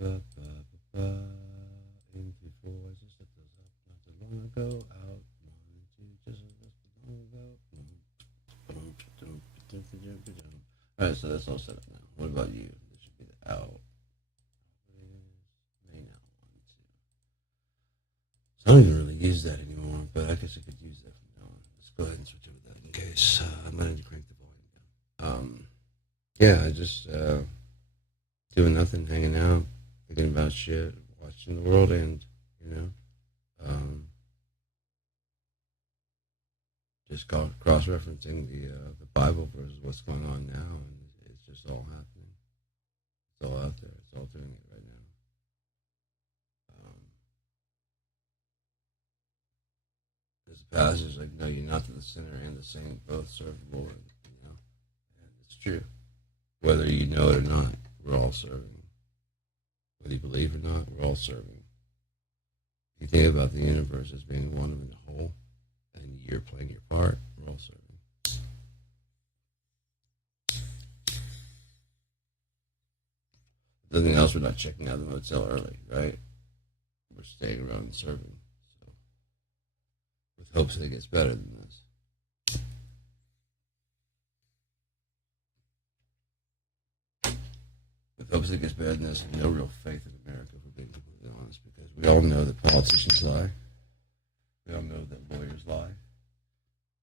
before I just set those up not too long ago. Out one, two, just long ago. Alright, so that's all set up now. What about you? This should be the out. Main out one, two. So I don't even really use that anymore, but I guess I could use that from now on. Let's go ahead and switch over that in case. I'm gonna need to crank the volume down. Yeah, I just doing nothing, hanging out, thinking about shit, watching the world end, you know. Just cross-referencing the Bible versus what's going on now, and it's just all happening. It's all out there. It's all doing it right now. There's a passage like, "No, you're not the sinner and the saint both serve the Lord." You know, and it's true. Whether you know it or not, we're all serving. Whether you believe or not, we're all serving. If you think about the universe as being one in a whole, and you're playing your part, we're all serving. Nothing else, we're not checking out the hotel early, right? We're staying around and serving. So, with hopes that it gets better than this. With hopes that it gets better than this, and no real faith in America, if we're being completely honest, because we all know that politicians lie. We all know that lawyers lie.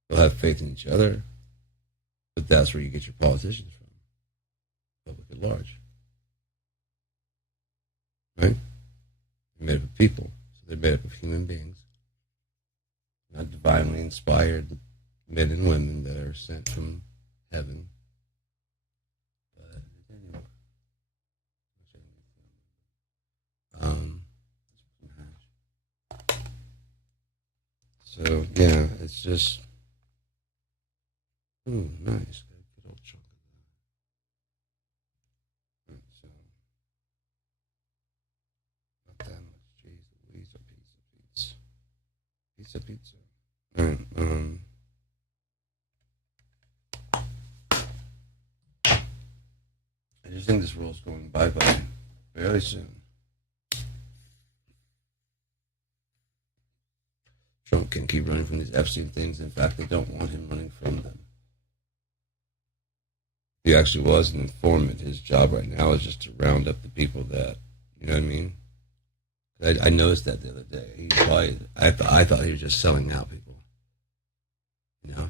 We'll have faith in each other, but that's where you get your politicians from. Public at large. Right? They're made up of people, so they're made up of human beings. Not divinely inspired men and women that are sent from heaven. But anyway. So yeah, it's just nice. Got a good old chunk of that. Right, so not that much. Jeez Louise, pizza. Alright, I just think this world's going bye-bye fairly soon. Trump can keep running from these Epstein things. In fact, they don't want him running from them. He actually was an informant. His job right now is just to round up the people that, you know what I mean? I noticed that the other day. He probably, I thought he was just selling out people. You know?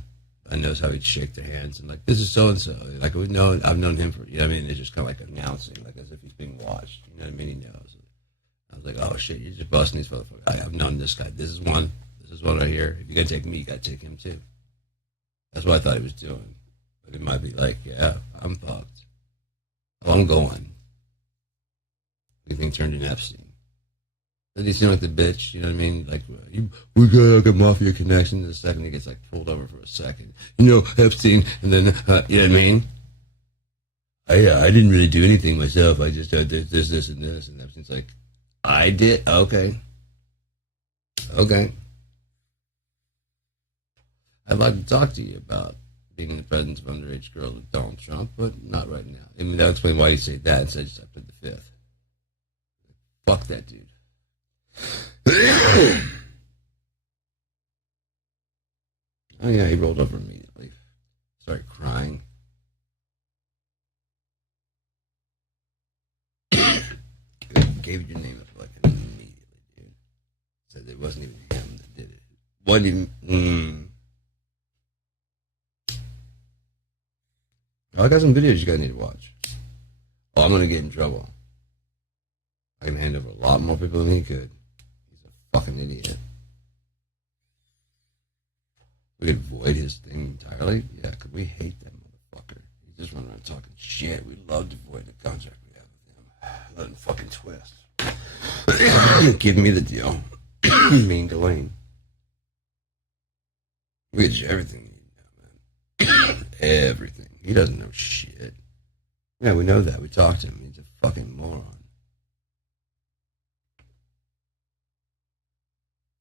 I noticed how he'd shake their hands and like, "This is so-and-so." Like, I've known him for, you know what I mean? It's just kind of like announcing, like as if he's being watched. You know what I mean? He knows. I was like, "Oh shit, you're just busting these motherfuckers. I've known this guy. This is one right here. If you're going to take me, you got to take him too." That's what I thought he was doing. But it might be like, "Yeah, I'm fucked. Oh, I'm going." Everything turned into Epstein. Doesn't he seem like the bitch? You know what I mean? Like, we got like a mafia connection. The second he gets like pulled over for a second. You know, Epstein. And then, you know what I mean? I didn't really do anything myself. I just did this, and this. And Epstein's like, "I did? Okay. Okay. I'd like to talk to you about being in the presence of underage girls with Donald Trump, but not right now." I mean, that'll explain why you say that instead of just I plead the fifth. Fuck that dude. Oh yeah, he rolled over immediately. Started crying. Gave your name up like immediately, dude. Said it wasn't even him that did it. Wasn't even. I got some videos you guys need to watch. Oh, I'm gonna get in trouble. I can hand over a lot more people than he could. He's a fucking idiot. We could void his thing entirely. Yeah, because we hate that motherfucker. He just run around talking shit. We love to void the contract we have with him. Let him fucking twist. Give me the deal. Mean Delane. We get you everything you need now, man. Everything. He doesn't know shit. Yeah, we know that. We talked to him. He's a fucking moron.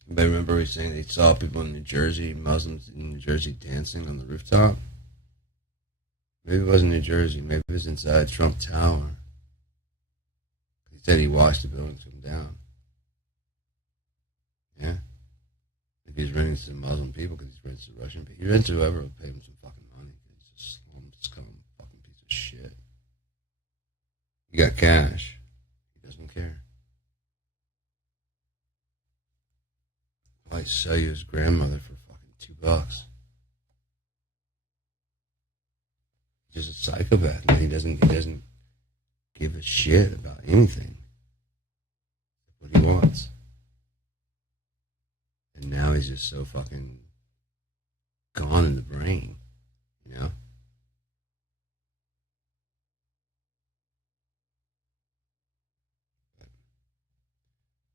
I remember he saying they saw people in New Jersey, Muslims in New Jersey, dancing on the rooftop. Maybe it wasn't New Jersey. Maybe it was inside Trump Tower. He Instead, he watched the buildings come down. Yeah. Like he's renting to Muslim people because he's renting to Russian people. He rents to whoever will pay him some fucking money. He's a scum fucking piece of shit. He got cash. He doesn't care. Why sell you his grandmother for fucking $2? He's just a psychopath, man. He doesn't give a shit about anything. What he wants. And now he's just so fucking gone in the brain, you know?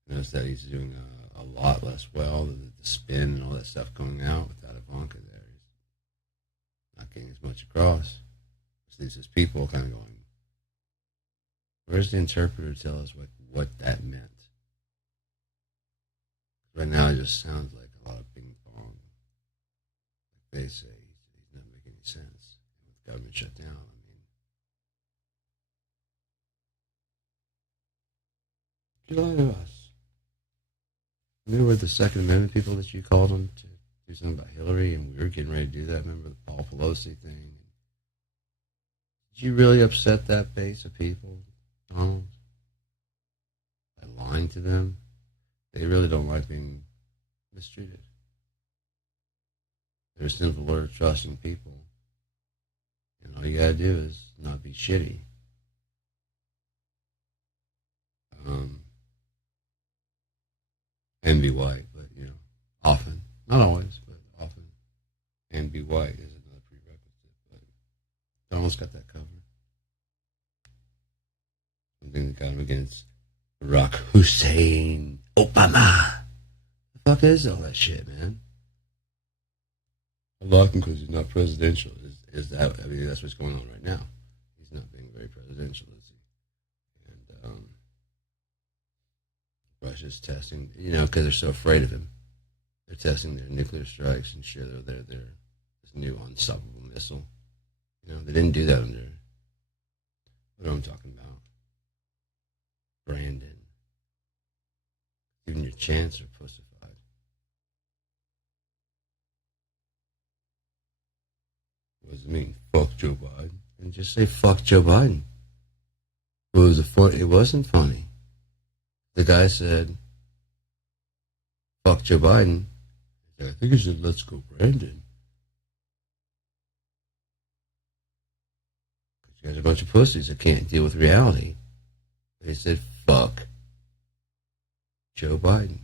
Notice that he's doing a lot less well. The spin and all that stuff going out without Ivanka there. He's not getting as much across. So these people kind of going, where's the interpreter to tell us what that meant? Right now it just sounds like a lot of ping pong. Like they say, he's not making any sense. With government shut down, get on to us. Remember the Second Amendment people that you called them to do something about Hillary, and we were getting ready to do that. Remember the Paul Pelosi thing? Did you really upset that base of people, Donald? By lying to them? They really don't like being mistreated. They're simple or trusting people. And all you gotta do is not be shitty. And be white, but often, not always, but often, and be white is another prerequisite. But Donald's got that covered. Something that got him against Barack Hussein Obama. The fuck is all that shit, man? I like him because he's not presidential. Is that? I mean, that's what's going on right now. He's not being very presidential, is he? And Russia's testing, because they're so afraid of him. They're testing their nuclear strikes and shit. They're this new unstoppable missile. They didn't do that under. What am I talking about? Brandon. Giving your chance or pussified. What does it mean? Fuck Joe Biden. And just say fuck Joe Biden. It wasn't funny. The guy said, fuck Joe Biden. I think he said, let's go, Brandon. You guys are a bunch of pussies that can't deal with reality. They said, fuck Joe Biden.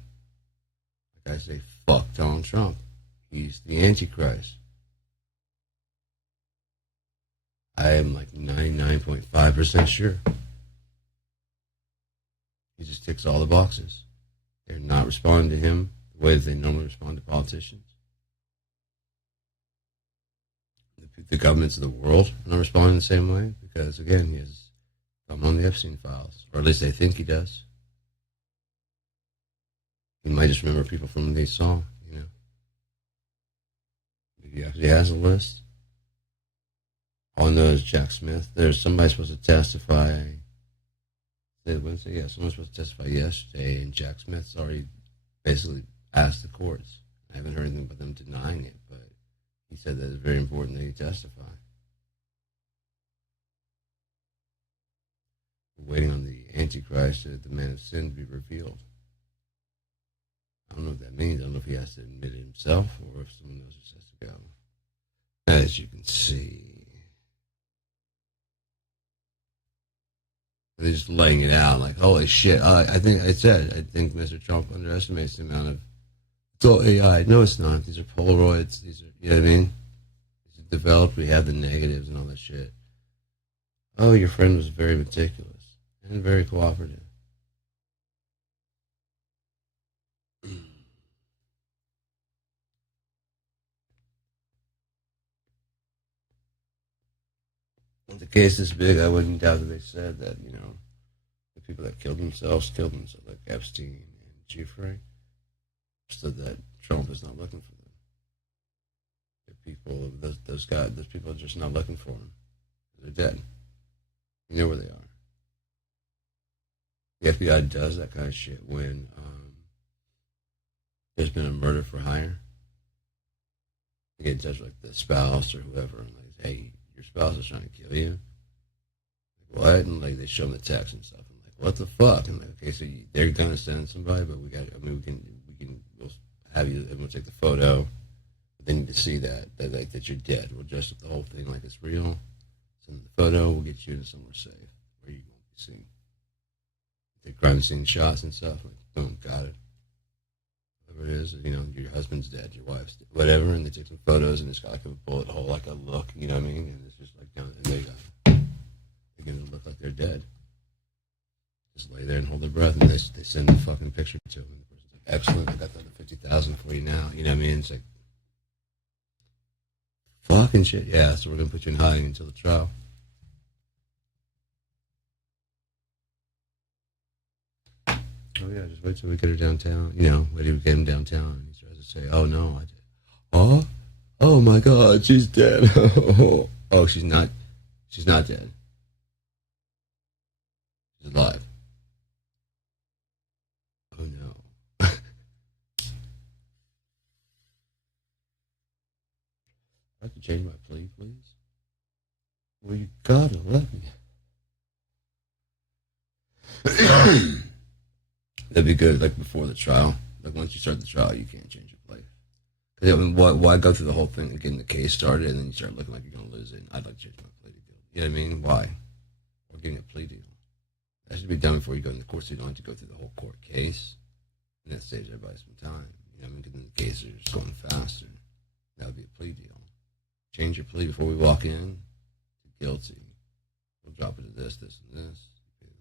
Like I say, fuck Donald Trump. He's the Antichrist. I am like 99.5% sure. He just ticks all the boxes. They're not responding to him the way that they normally respond to politicians. The governments of the world are not responding the same way because, again, he has come on the Epstein files, or at least they think he does. He might just remember people from what they saw, He actually has a list. All I know is Jack Smith. There's somebody supposed to testify. Wednesday, yeah, someone's supposed to testify yesterday, and Jack Smith's already basically asked the courts. I haven't heard anything but them denying it, but he said that it's very important that he testify. We're waiting on the Antichrist, the man of sin, to be revealed. I don't know what that means. I don't know if he has to admit it himself or if someone else just has to go. As you can see, they're just laying it out like, holy shit. I think Mr. Trump underestimates the amount of, it's all AI. No, it's not. These are Polaroids. These are, you know what I mean? These are developed. We have the negatives and all that shit. Oh, your friend was very meticulous and very cooperative. If the case is big, I wouldn't doubt that they said that, the people that killed themselves, like Epstein and Giuffre, so that Trump is not looking for them. The people, those people are just not looking for them. They're dead. You know where they are. The FBI does that kind of shit when there's been a murder for hire. They get in touch with like the spouse or whoever, and like, hey, your spouse is trying to kill you. Like, what? And like they show them the text and stuff. And like, what the fuck? And like, okay, so they're gonna send somebody, but we got. I mean, we'll have you. And we'll take the photo. But they need to see that that you're dead. We'll dress up the whole thing like it's real. Send the photo. We'll get you into somewhere safe where you won't be seen. Take crime scene shots and stuff. Like, boom, got it. Whatever it is, you know, your husband's dead, your wife's dead, whatever, and they take some photos, and it's got like a bullet hole, like a look, you know what I mean? And it's just like, and they're gonna look like they're dead. Just lay there and hold their breath, and they send the fucking picture to them. And the person's like, excellent, I got the other 50,000 for you now, you know what I mean? It's like, fucking shit, yeah, so we're gonna put you in hiding until the trial. Oh yeah, just wait till we get her downtown. You know, wait till we get him downtown. And he tries to say, "Oh no, I did." Oh my God, she's dead. Oh, she's not. She's not dead. She's alive. Oh no. I could change my plea, please. Well, you gotta let me. That'd be good, like before the trial. Like once you start the trial, you can't change your plea. Because I mean, why go through the whole thing and getting the case started and then you start looking like you're going to lose it? I'd like to change my plea deal. You know what I mean? Why? Or getting a plea deal. That should be done before you go into court, so you don't have to go through the whole court case. And that saves everybody some time. You know what I mean? Because then the cases are just going faster. That would be a plea deal. Change your plea before we walk in to guilty. We'll drop it to this, this, and this.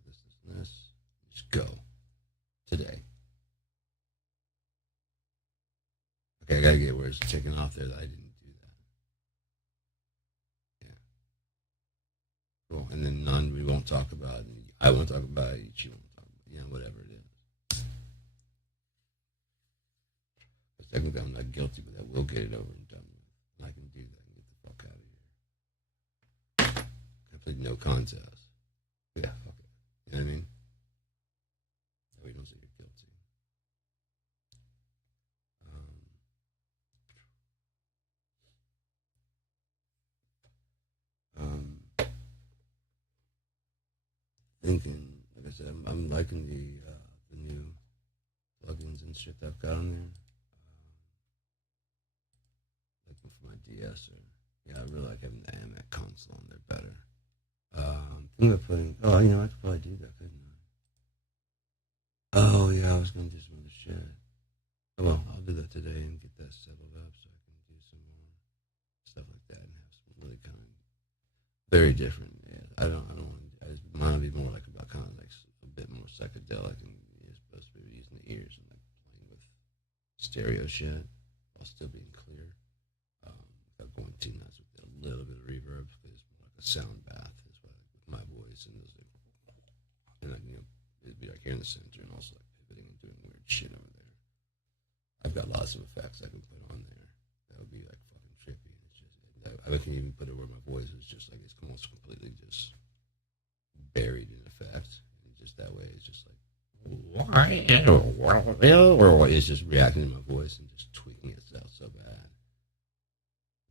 This, and this. Just go. Today. Okay, I gotta get where it's taken off there that I didn't do that. Yeah. Cool. And then none we won't talk about. I won't talk about it. You won't talk about it. You know, whatever it is. Because technically I'm not guilty, but I will get it over and done with. And I can do that and get the fuck out of here. I played no contest. Yeah, fuck it. You know what I mean? We don't say you're guilty. Thinking, like I said, I'm liking the new plugins and shit that I've got on there. Looking for my DS yeah, I really like having the AMAC console on there better. Thinking of putting. Oh, you know, I could probably do that, couldn't I? Oh yeah, I was gonna do some other shit. Oh well, I'll do that today and get that settled up so I can do some more stuff like that and have some really kind of very different. Yeah, I don't want. I just want to be more like about kind of like a bit more psychedelic and you're supposed to be using the ears and like playing with stereo shit while still being clear. Without going too nuts with a little bit of reverb because it's more like a sound bath is what I like with my voice and those like, and like, you know, it'd be like here in the center and also like pivoting and doing weird shit over there. I've got lots of effects I can put on there that would be like fucking trippy. And it's just I can even put it where my voice is just like it's almost completely just buried in effect. And just that way it's just like it's just reacting to my voice and just tweaking itself so bad.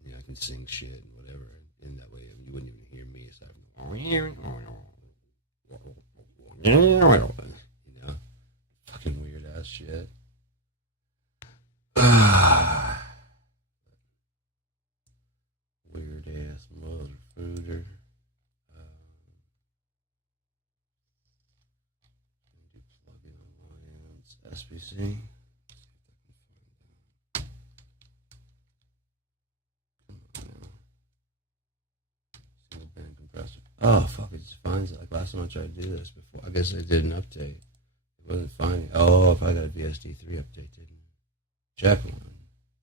You know, I can sing shit and whatever, and that way you wouldn't even hear me aside from you know, fucking weird ass shit. Weird ass mother fruiter. Do plug in on my end. SBC. Oh fuck! It just finds it. Like last time I tried to do this before, I guess I did an update. It wasn't finding. Oh, if I got a VSD3 update, didn't it? Check one.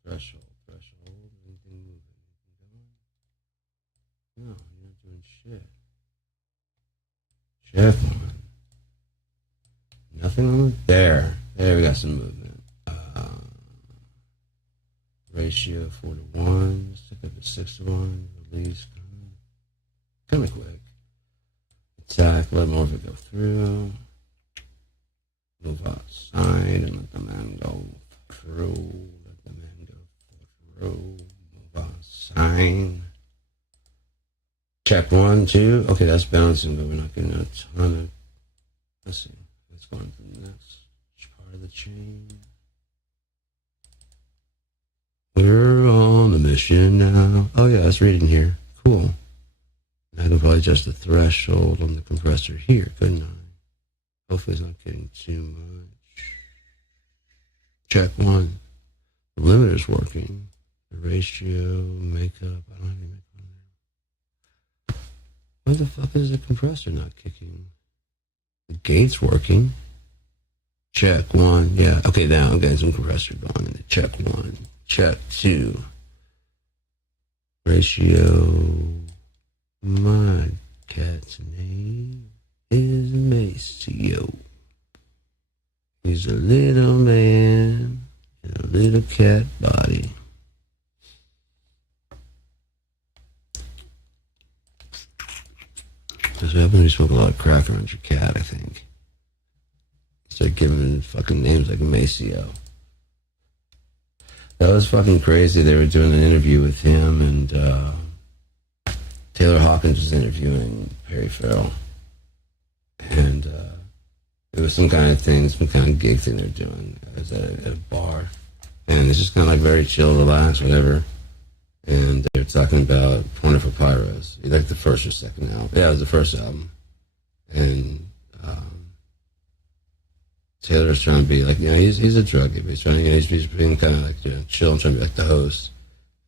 Threshold. Anything moving? Anything going? No, you're not doing shit. Check one. Nothing on there. There we got some movement. Ratio 4:1. Let's take up to 6:1. Release. Kind of quick. Attack, let more of it go through. Move outside and let the man go through. Let the man go through. Move outside. Check 1, 2. Okay, that's bouncing, but we're not getting a ton of. Let's see. Let's go on to the next part of the chain. We're on the mission now. Oh yeah, it's reading here. Cool. I can probably adjust the threshold on the compressor here, couldn't I? Hopefully it's not getting too much. Check 1. The limiter's working. The ratio, makeup. I don't have any makeup on there. Why the fuck is the compressor not kicking? The gate's working. Check 1. Yeah. Okay, now I'm getting some compressor going in the check 1. Check 2. Ratio. My cat's name is Maceo. He's a little man in a little cat body. That's what happens when you smoke a lot of crack around your cat, I think. Start giving him fucking names like Maceo. That was fucking crazy. They were doing an interview with him, and Taylor Hawkins was interviewing Perry Farrell. And it was some kind of thing, some kind of gig thing they're doing. It was at a bar. And it's just kind of like very chill, relaxed, whatever. And they're talking about Porno for Pyros. Like the first or second album. Yeah, it was the first album. And Taylor's trying to be like, he's a druggie, but he's trying to, he's being kind of like, chill and trying to be like the host.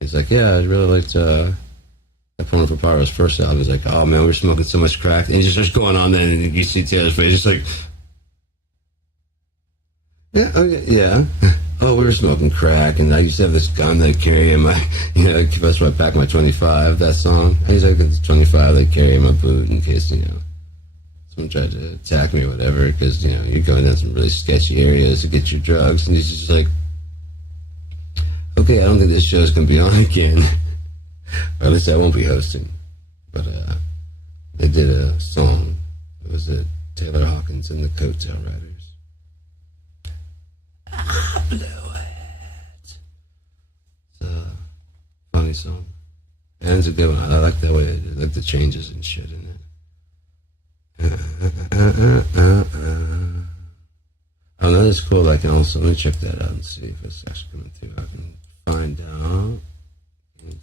He's like, yeah, I really liked that Porno for Pyros first album. He's like, oh man, we're smoking so much crack. And he just starts going on there, and you see Taylor's face, just like, yeah, okay, yeah. Oh, we were smoking crack, and I used to have this gun that I carry in my, that's why I pack my 25, that song. And he's like, it's 25 they carry in my boot in case, someone tried to attack me or whatever, because, you're going down some really sketchy areas to get your drugs. And he's just like, okay, I don't think this show's going to be on again. Or at least I won't be hosting. But they did a song. It was Taylor Hawkins and the Coattail Riders. I blew it. It's a funny song. And it's a good one. I like that way. I like the changes and shit in it. Oh, that is cool. I can also, let me check that out and see if it's actually coming through. I can find out.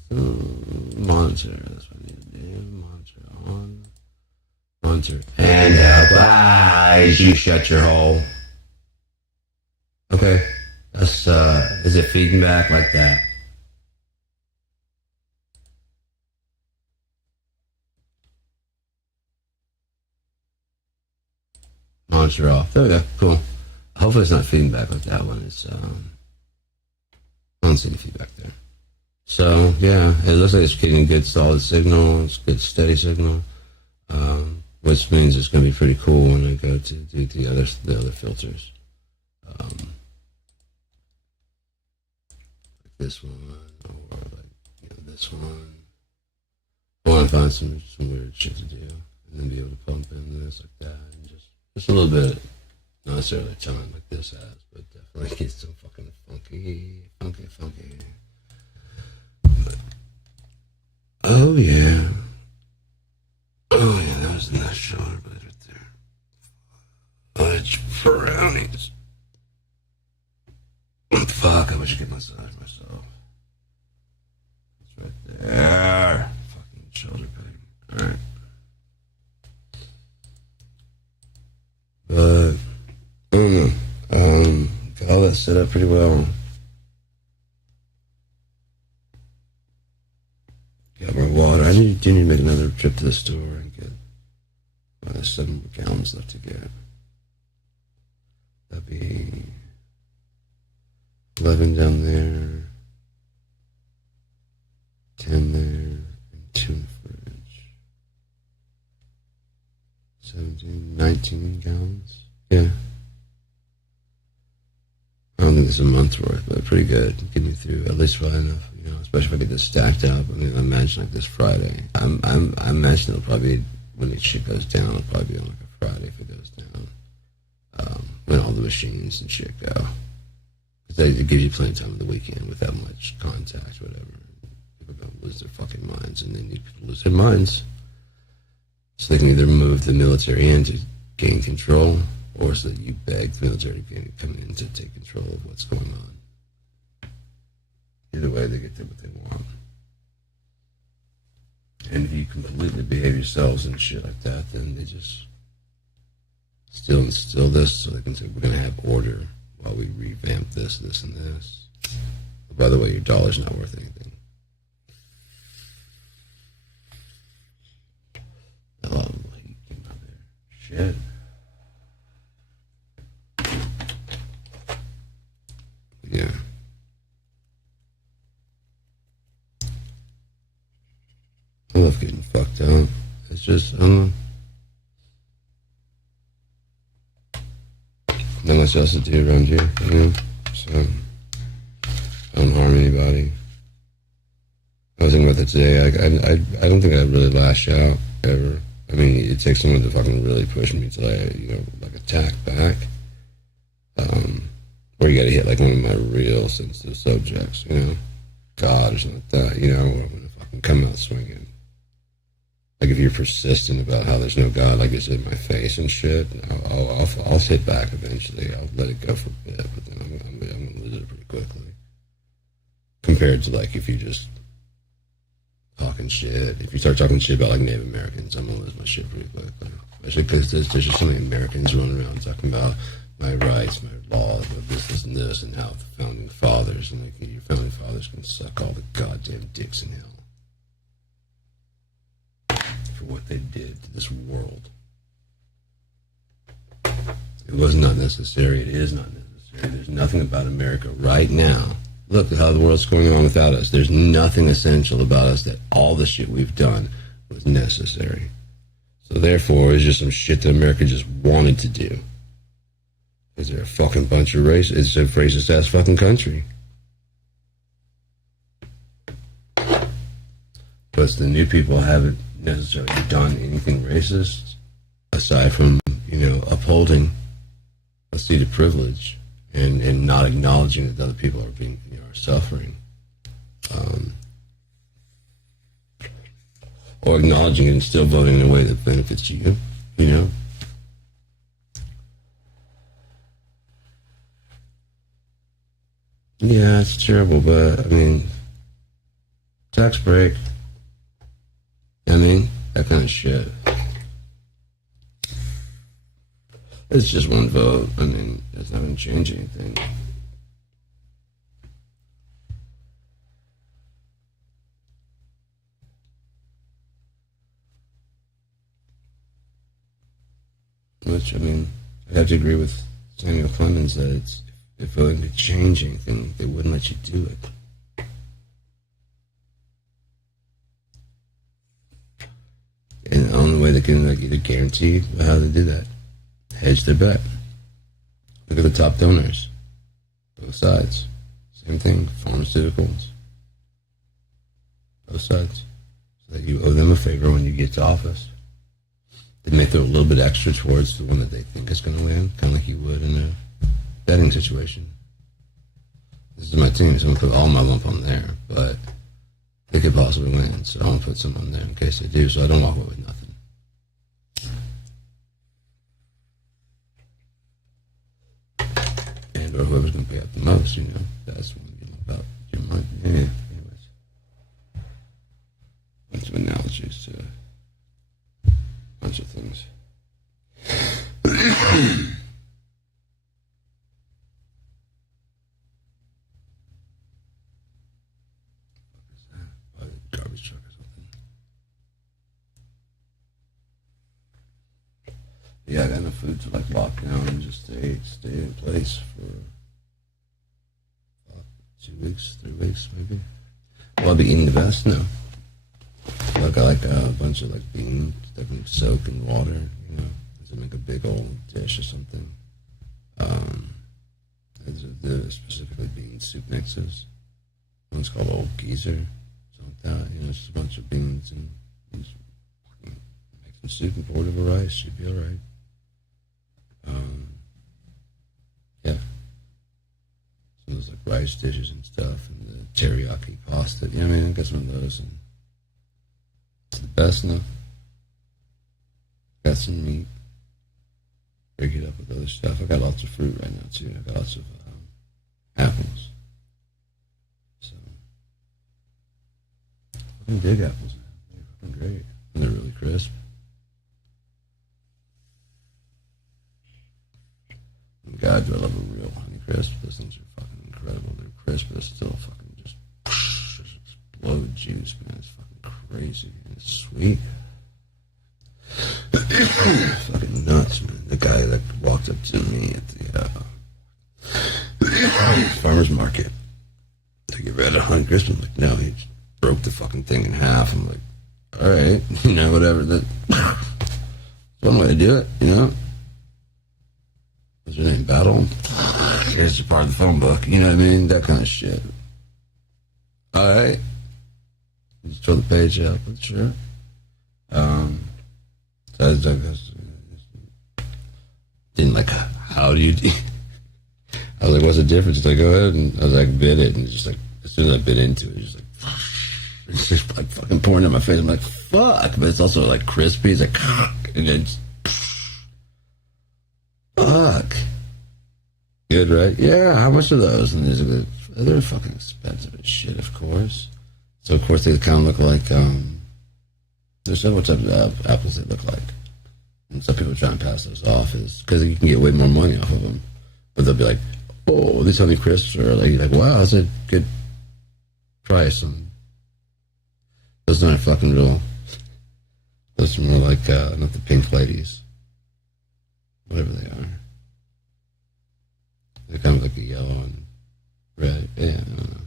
Monitor. That's what I need to do. Monitor on. Monitor. And eyes. You shut your hole. Okay. That's, is it feeding back like that? Monitor off. There we go. Cool. Hopefully it's not feeding back like that one. It's, I don't see any feedback there. So, yeah, it looks like it's getting good solid signal. It's good steady signal. Which means it's going to be pretty cool when I go to do the other filters. Like this one, or like, this one. I want to find some weird shit to do. And then be able to pump in this like that. And just a little bit, not necessarily a ton like this has, but definitely get some fucking funky. Oh yeah. Oh yeah, that was a nice shoulder blade right there. Fudge brownies. Fuck, I wish I could massage myself. It's right there. Fucking shoulder blade. Alright. But I don't know. Got all that set up pretty well. Got my water. I do need to make another trip to the store and get there's 7 gallons left to get. That'd be 11 down there, 10 there, and 2 in the fridge. 17, 19 gallons. Yeah. I don't think it's a month's worth, but pretty good. Get me through at least well enough, especially if I get this stacked up. I mean, I imagine like this Friday. I imagine it'll probably, when the shit goes down, it'll probably be on like a Friday if it goes down. When all the machines and shit go. Because it gives you plenty of time on the weekend without much contact, whatever. People don't lose their fucking minds, and they need people to lose their minds. So they can either move the military in to gain control, or so that you beg the military to come in to take control of what's going on. Either way, they get what they want. And if you completely behave yourselves and shit like that, then they just still instill this so they can say, we're going to have order while we revamp this, this, and this. But by the way, your dollar's not worth anything. A lot of heat came out there. Shit. Yeah. I love getting fucked up. It's just, I don't know. Nothing else to do around here, you know? So, I don't harm anybody. I was thinking about that today. I don't think I'd really lash out, ever. I mean, it takes someone to fucking really push me to, like, you know, like attack back. Or you gotta hit, like, one of my real sensitive subjects, you know? God or something like that, you know? Or I'm gonna fucking come out swinging. Like, if you're persistent about how there's no God, like it's in my face and shit, I'll hit back eventually. I'll let it go for a bit, but then I'm gonna lose it pretty quickly. Compared to, like, if you just talking shit. If you start talking shit about, like, Native Americans, I'm gonna lose my shit pretty quickly. Especially because there's just so many Americans running around talking about my rights, my laws, my this and this, and how the founding fathers, and like, your founding fathers can suck all the goddamn dicks in hell. For what they did to this world. It was not necessary. It is not necessary. There's nothing about America right now. Look at how the world's going on without us. There's nothing essential about us that all the shit we've done was necessary. So therefore, it's just some shit that America just wanted to do. Because they're a fucking bunch of racists. It's a racist ass fucking country. But the new people haven't necessarily done anything racist aside from, you know, upholding a seat of privilege and not acknowledging that other people are being, you know, are suffering, or acknowledging it and still voting in a way that benefits you, you know. Yeah, it's terrible, but I mean, tax break. I mean, that kind of shit. It's just one vote. I mean, that's not going to change anything. Which, I mean, I have to agree with Samuel Clemens that if voting could change anything, they wouldn't let you do it. And the only way they can, like, either guarantee how they do that, hedge their bet. Look at the top donors, both sides. Same thing, pharmaceuticals, both sides. So that you owe them a favor when you get to office. They may throw a little bit extra towards the one that they think is going to win, kind of like you would in a betting situation. This is my team, so I'm going to put all my lump on there, but they could possibly win, so I'm going to put some on there in case they do, so I don't walk away with nothing. And or whoever's going to pay out the most, you know, that's when you lump out your money. Yeah, anyways. Bunch of analogies to a bunch of things. Garbage truck or something. Yeah, I got enough food to, like, lock down and just stay in place for 2 weeks, 3 weeks, maybe. Will I be eating the best? No. Like, I like a bunch of, like, beans that can soak in water, you know, to make a big old dish or something. There's specifically bean soup mixes. One's called Old Geezer. That, you know, it's just a bunch of beans and just make some soup and pour it over rice. You'd be all right. rice dishes and stuff, and the teriyaki pasta. You know what I mean? I got some of those, and it's the best enough. Got some meat. Break it up with other stuff. I got lots of fruit right now too. I got lots of apples. So fucking big apples. They're fucking great, and they're really crisp. God, do I love a real Honey Crisp. Those things are fucking incredible. They're crisp, but it's still fucking just explode juice, man. It's fucking crazy. And it's sweet. Fucking nuts, man. The guy that walked up to me at the farmer's market to get rid of Honey Crisp, I'm like, no, he just broke the fucking thing in half. I'm like, alright, you know, whatever. That's one way to do it, you know? What's your name? Battle? Here's a part of the phone book. You know what I mean? That kind of shit. Alright. Just throw the page up. Sure. So I didn't like, how do you do? I was like, what's the difference? He's like, go ahead. And I was like, bit it. And just like, as soon as I bit into it, it's just like, it's just like fucking pouring in my face. I'm like, fuck. But it's also like crispy. It's like, and it's, fuck. Good, right? Yeah, how much are those? And they're fucking expensive as shit, of course. So, of course, they kind of look like, there's several types of apples they look like. And some people try and pass those off as, because you can get way more money off of them. But they'll be like, oh, these Honey Crisps are like, wow, that's a good price. And those aren't fucking real. Those are more like, not the pink ladies. Whatever they are. They're kind of like a yellow and red. Yeah, I don't know.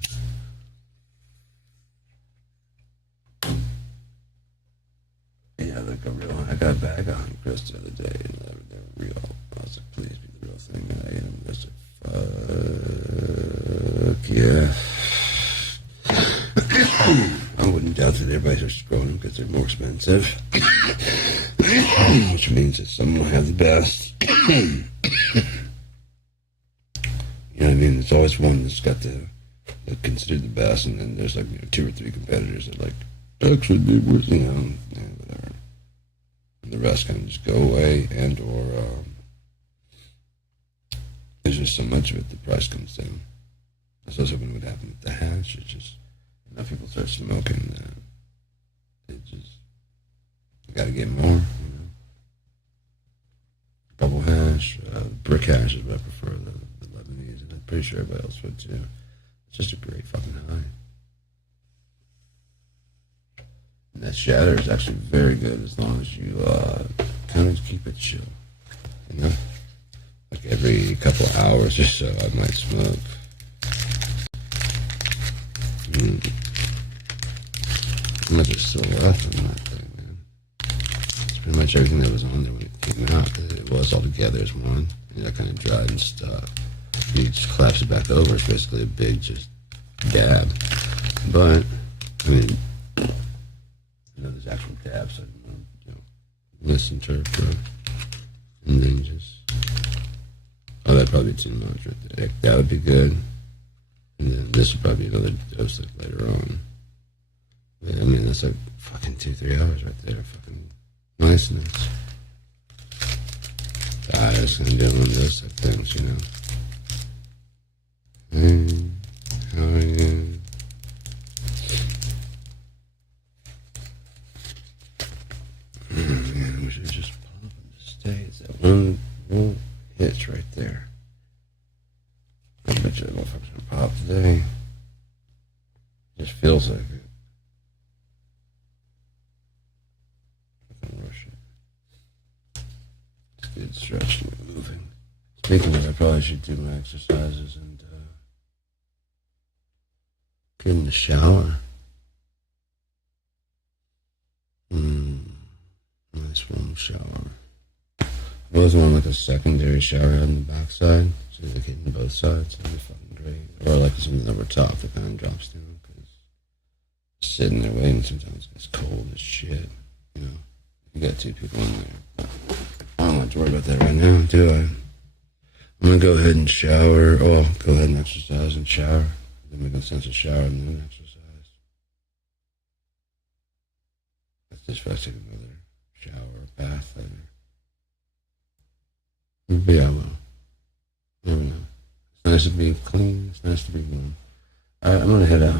Yeah, like a real. I got a bag of Honey Crisp the other day, and they're real. I was like, please be the real thing. And I ate them. I was like, fuck yeah. I wouldn't doubt that everybody's just growing them because they're more expensive. Which means that some will have the best. You know what I mean? There's always one that's got that's considered the best, and then there's like, you know, 2 or 3 competitors that like actually do worse, you know, whatever. And the rest kind of just go away, and or there's just so much of it, the price comes down. That's also what would happen with the hash. It's just, you know, people start smoking, it just, you gotta get more, you know. Bubble hash, brick hash is what I prefer, the Lebanese, and I'm pretty sure everybody else would too. It's just a great fucking high. And that shatter is actually very good as long as you kind of keep it chill, you know. Like every couple of hours or so, I might smoke. How much is still left on that thing, man? It's pretty much everything that was on there when it came out, because it was all together as one, and that kind of dried and stuck. You just collapse it back over. It's basically a big just dab. But I mean, you know, there's actual dabs. So, you know, listen to it, and then just. Oh, that'd probably be too much right there. That would be good. And then this would probably be another dose like later on. But, I mean, that's like fucking 2-3 hours right there. Fucking niceness. I just gonna do one of those type things, you know. Hey, how are you? Oh man, I wish I could just pop and just stay. It's that one hitch right there. I bet you that motherfucker's gonna pop today. Just feels like it. Fucking rush it. It's good stretching and moving. Speaking of, I probably should do my exercises and get in the shower. Nice warm shower. I always want like a secondary shower on the backside, so like hitting both sides. That'd be fucking great. Or like something over top that kind of drops down, because sitting there waiting sometimes it's cold as shit. You know, you got 2 people in there. I don't have to worry about that right now, do I? I'm going to go ahead and shower. Oh, go ahead and exercise and shower. Then make no sense to shower and then exercise. That's just if I take another shower or bath later. Yeah, well, never know. It's nice to be clean. It's nice to be warm. All right, I'm going to head out.